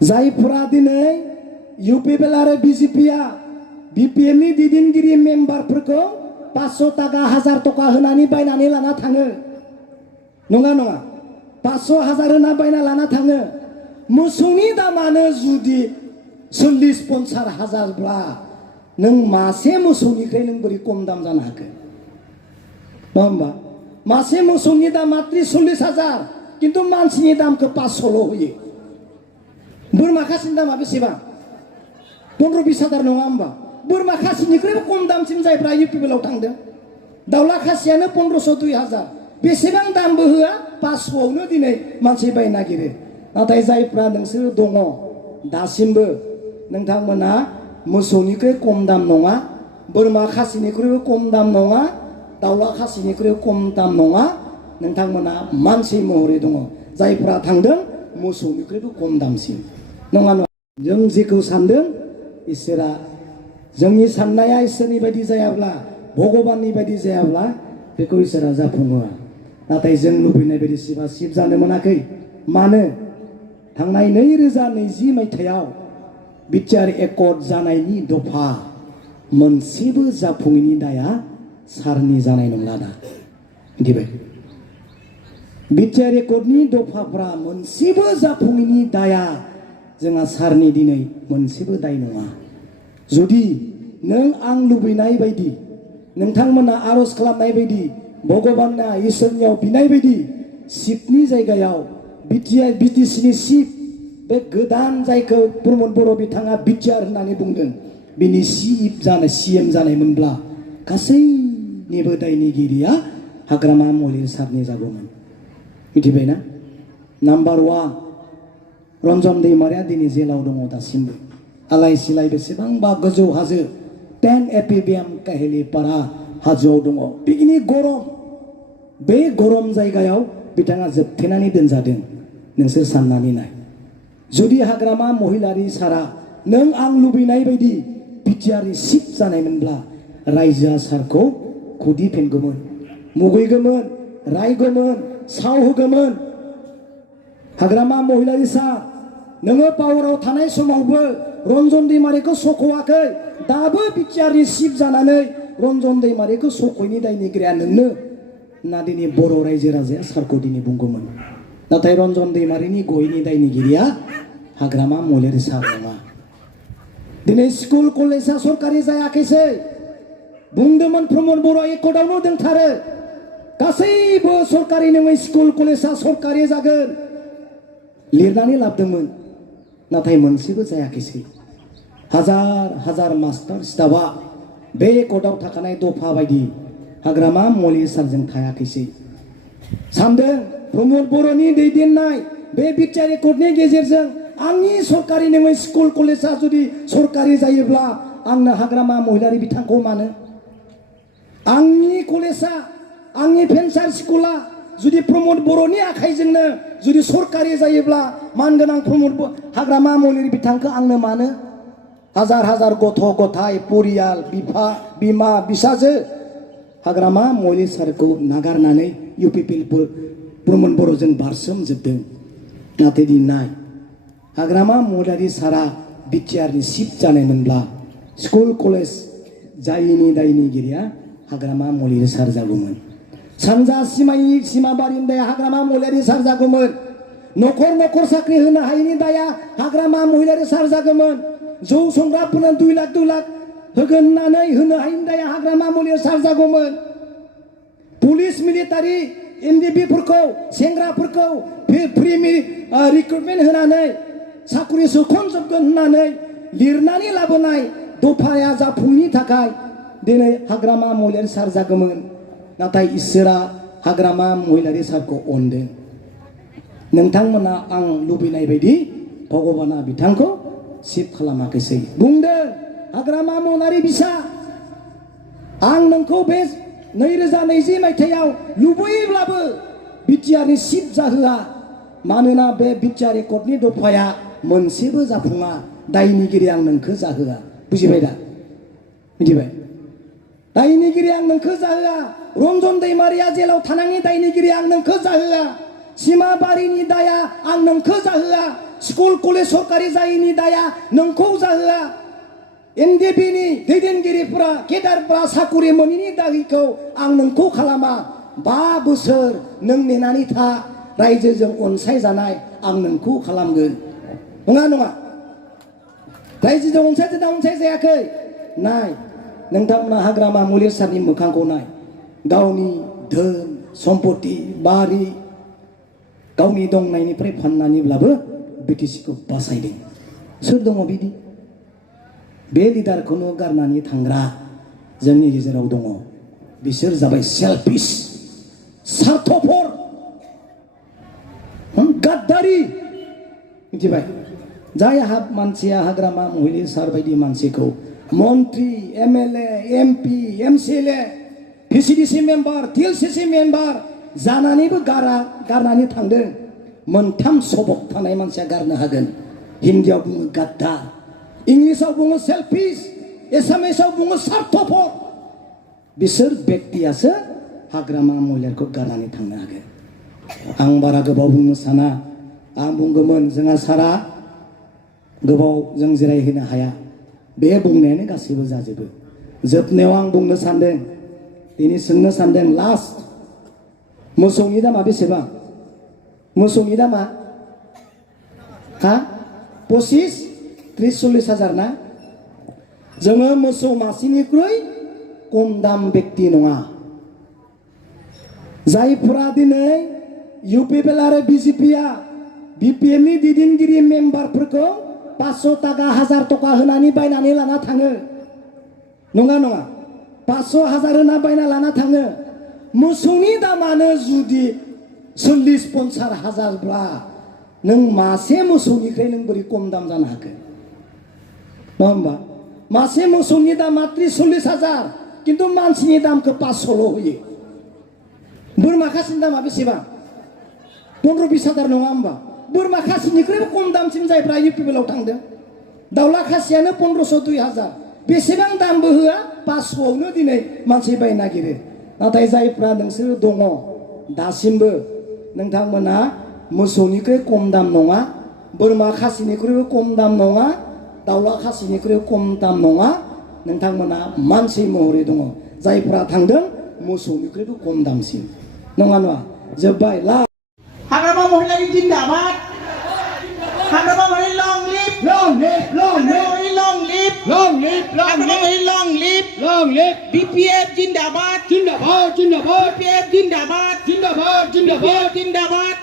जायफोरा दिनै इउपिपिएल आरो बिजेपिआ बिपिएलनि दैदेनगिरि मेम्बारफोरखौ 500 टाका 1000 टाका होनानै बायनानै लाना थाङो नङा नङा 500 1000 होना बायना लाना थाङो मोसौनि दामानो जुदि 40-50 हाजारब्ला नों मासे मोसौनिफ्राय नों बोरै खम दाम जानो हाखो नङा होमबा मासे मोसौनि दामा 30-40 हाजार किन्तु मानसिनि दामखौ 500ल' होयो बोरमा खासिनि दामा बेसेबां 15-20 हाजार नङा होमबा बोरमा खासिनिख्रुइबो खम दामसिम जायफ्रा इउपिपिएलआव थांदों दाउला खासियानो 1500-2000 बेसेबां दामबो होआ 500आवनो दिनै मानसि बायनो नागिरो नाथाय जायफ्रा नोंसोर दङ दासिमबो नोंथांमोना मोसौनिख्रुइ खम दाम नङा बोरमा खासिनिख्रुइबो खम दाम नङा दाउला खासिनिख्रुइ खम दाम नङा नोंथांमोना मानसि महरै दङ जायफ्रा थांदों मोसौनिख्रुइबो खम दामसिन नङा नङा जों जेखौ सानदों इसोरा जोंनि साननाया इसोरनि बायदि जायाब्ला भगबाननि बायदि जायाब्ला बेखौ इसोरा जाफुङा नाथाय जों लुबैनाय बायदि सिबा सिब जानो मोनाखै मानो थांनाय 2020 मायथाइयाव बिटिआर एकर्ड जानायनि दफा मोनसेबो जाफुङैनि दाया सारनि जानाय नंला दा मिथिबाय बिटिआर एकर्डनि दफाफ्रा मोनसेबो जाफुङैनि दाया जोंहा सारनि दिनै मोनसेबो दाय नङा जुदि नों आं लुबैनाय बायदि नोंथांमोना आरज खालामनाय बायदि भगबाना इसोरनियाव बिनाय बायदि सिफनि जायगायाव बिटिसिनि सिफ बे गोदान जायखौ प्रमद बर' बिथाङा बिटिआर होननानै बुंदों बिनि सिएम जानायमोनब्ला गासैनिबो दायनिगिरिया हाग्रामा महिलारी सारनि जागौमोन मिथिबायना नाम्बार 1 रन्जन दैमारिया दिनै जेलाव दङ दासिमबो आलाय सिलाय बेसेबांबा गोजौ हाजो 10 एपिबिएम काहिलिपारा हाजोआव दङ बिगिनि गरम बे गरम जायगायाव बिथाङा जोबथेनानै दोनजादों नोंसोर साननानै नाय जुदि हाग्रामा महिलारी सारा नों आं लुबैनाय बायदि बिटिआरनि सिफ जानायमोनब्ला रायजोआ सारखौ खुदिफिनगौमोन मुगैगौमोन रायगौमोन साव होगौमोन हाग्रामा महिलारी सार नोङो पावाराव थानाय समावबो रन्जन दैमारिखौ सख'वाखै दाबो बिटिआरनि सिफ जानानै रन्जन दैमारिखौ सख'यैनि दायनिगिरिया नोंनो ना दिनै बर' रायजो राजाया सारखौ दिनै बुंगौमोन नाथाय रन्जन दैमारिनि गयनि दायनिगिरिया हाग्रामा महिलारी सार नङा दिनै स्कुल कलेजा सरकारि जायाखैसै बुंदोंमोन प्रमद बर' एकर्डआवनो दोंथारो गासैबो सरकारि नङै स्कुल कलेजा सरकारि जागोन लिरनानै लाबोदोंमोन नाथाय मोनसेबो जायाखैसै हाजार हाजार मास्टार स्टाफआ बे एकर्डआव थाखानाय दफा बायदि हाग्रामा महिलारी सारजों थायाखैसै सानदों प्रमद बर'नि दैदेननाय बे बिटिआर एकर्डनि गेजेरजों आंनि सरकारि नङै स्कुल कलेजा जुदि सरकारि जायोब्ला आंनो हाग्रामा महिलारी बिथांखौ मानो आंनि कलेजा आंनि भेन्सार स्कुला जुदि प्रमद बर'नि आखाइजोंनो जुदि सरकारि जायोब्ला मानगोनां प्रमद हाग्रामा महिलारी बिथांखौ आंनो मानो हाजार हाजार गथ' गथाय परियाल बिमा बिसाजो हाग्रामा महिलारी सारखौ नागारनानै इउपिपिएल प्रमद बर'जों बारसोमजोबदों नाथाय दिनै नाय हाग्रामा महिलारी सारा बिटिआरनि सिफ जानायमोनब्ला स्कुल कलेज जायैनि दायनिगिरिया हाग्रामा महिलारी सार जागौमोन सानजा सिमाबारिनि दाया हाग्रामा महिलारी सार जागौमोन न'खर न'खर साख्रि होनो हायैनि दाया हाग्रामा महिलारी सार जागौमोन जौ संग्राफोरनो 2 लाख होगोन होननानै होनो हायैनि दाया हाग्रामा महिलारी सार जागौमोन पुलिस मिलिटारि एनडिबिफोरखौ सेंग्राफोरखौ फ्रि रिक्रुटमेन्ट होनानै साख्रि सोखनजोबगोन होननानै लिरनानै लाबोनाय दफाया जाफुंनि थाखाय दिनै हाग्रामा महिलारी सार जागौमोन नाथाय इसोरा हाग्रामा महिलारी सारखौ अनदों नोंथांमोना आं लुबैनाय बायदि भगबाना बिथांखौ सिफ खालामाखैसै बुंदों हाग्रामा महिलारी बिसा आं नोंखौ बे 2020 मायथाइयाव लुबैयोब्लाबो बिटिआरनि सिफ जाहोआ मानोना बे बिटिआर एकर्डनि दफाया मोनसेबो जाफुङा दायनिगिरि आं नोंखौ जाहोआ बुजिबाय दा मिथिबाय दायनिगिरि आं नोंखौ जाहोआ रन्जन दैमारिया जेलाव थानायनि दायनिगिरि आं नोंखौ जाहोआ सिमाबारिनि दाया आं नोंखौ जाहोआ स्कुल कलेज सरकारि जायैनि दाया नोंखौ जाहोआ एनडिएफबिनि दैदेनगिरिफोरा केडारफोरा साकरि मोनैनि दाबिखौ आं नोंखौ खालामा 5 बोसोर नों नेनानै था रायजोजों अनसायजानाय आं नोंखौ खालामगोन नङा नङा रायजोजों अनसायजायाखै नाय नोंथांमोना हाग्रामा मलिर सारनि मोखांखौ नाय गावनि धोन सम्पति बारि गावनि दंनायनिफ्राय फाननानैब्लाबो बिटिसिखौ बासायदों सोर दङ बिदि बे लिडारखौनो गारनानै थांग्रा जोंनि गेजेराव दङ बिसोर जाबाय सेल्फिश स्वार्थपर गाद्दारि मिथिबाय जाय मानसिया हाग्रामा महिला सार बायदि मानसिखौ मन्त्रि MLA MP MCLA PCDC member TLCC member जानानैबो गारनानै थांदों 3 सबक थानाय मानसिया गारनो हागोन हिन्दीआव बुङो गाद्दार इंलिसाव बुङो सेल्फिश एसामिसाव बुङो स्वार्थपर बिसोर व्यक्तियासो हाग्रामा महिलाखौ गारनानै थांनो हागोन आं बारा गोबाव बुंनो साना आं बुंगौमोन जोंहा सारा गोबाव जों जिरायहोनो हाया बे बुंनायानो गासैबो जाजोबो जोबनायाव आं बुंनो सानदों दिनै सोंनो सानदों लास्ट मोसौनि दामा बेसेबां मोसौनि दामा हा 25-30 हाजार ना जोङो मोसौ मासेनिख्रुइ खम दाम व्यक्ति नङा जायफोरा दिनै इउपिपिएल आरो बिजेपिआ बिपिएलनि दैदेनगिरि मेम्बारफोरखौ 500 टाका 1000 टाका होनानै बायनानै लाना थाङो नङा नङा 500-1000 होना बायना लाना थाङो मोसौनि दामानो जुदि 40-50 हाजारब्ला नों मासे मोसौनिफ्राय नों बोरै खम दाम जानो हाखो नङा होमबा मासे मोसौनि दामा 30-40 हाजार किन्तु मानसिनि दामखौ 500ल' होयो बोरमा खासिनि दामा बेसेबां 15-20 हाजार नङा होमबा बोरमा खासिनिख्रुइबो खम दामसिम जायफ्रा इउपिपिएलआव थांदों दाउला खासियानो 1500-2000 बेसेबां दामबो होआ 500आवनो दिनै मानसि बायनो नागिरो नाथाय जायफ्रा नोंसोर दङ दासिमबो नोंथांमोना मोसौनिख्रुइ खम दाम नङा बोरमा खासिनिख्रुइबो खम दाम नङा दाउला खासिनिख्रुइ खम दाम नङा नोंथांमोना मानसि महरै दङ जायफ्रा थांदों मोसौनिख्रुइबो खम दामसिन नङा नङा जोब्बाय ला हाग्रामा महिलानि जिन्दाबाद हाग्रामा महिला long live long live long live long live long live हाग्रामा महिला long live BPF जिन्दाबाद जिन्दाबाद जिन्दाबाद BPF जिन्दाबाद जिन्दाबाद जिन्दाबाद जिन्दाबाद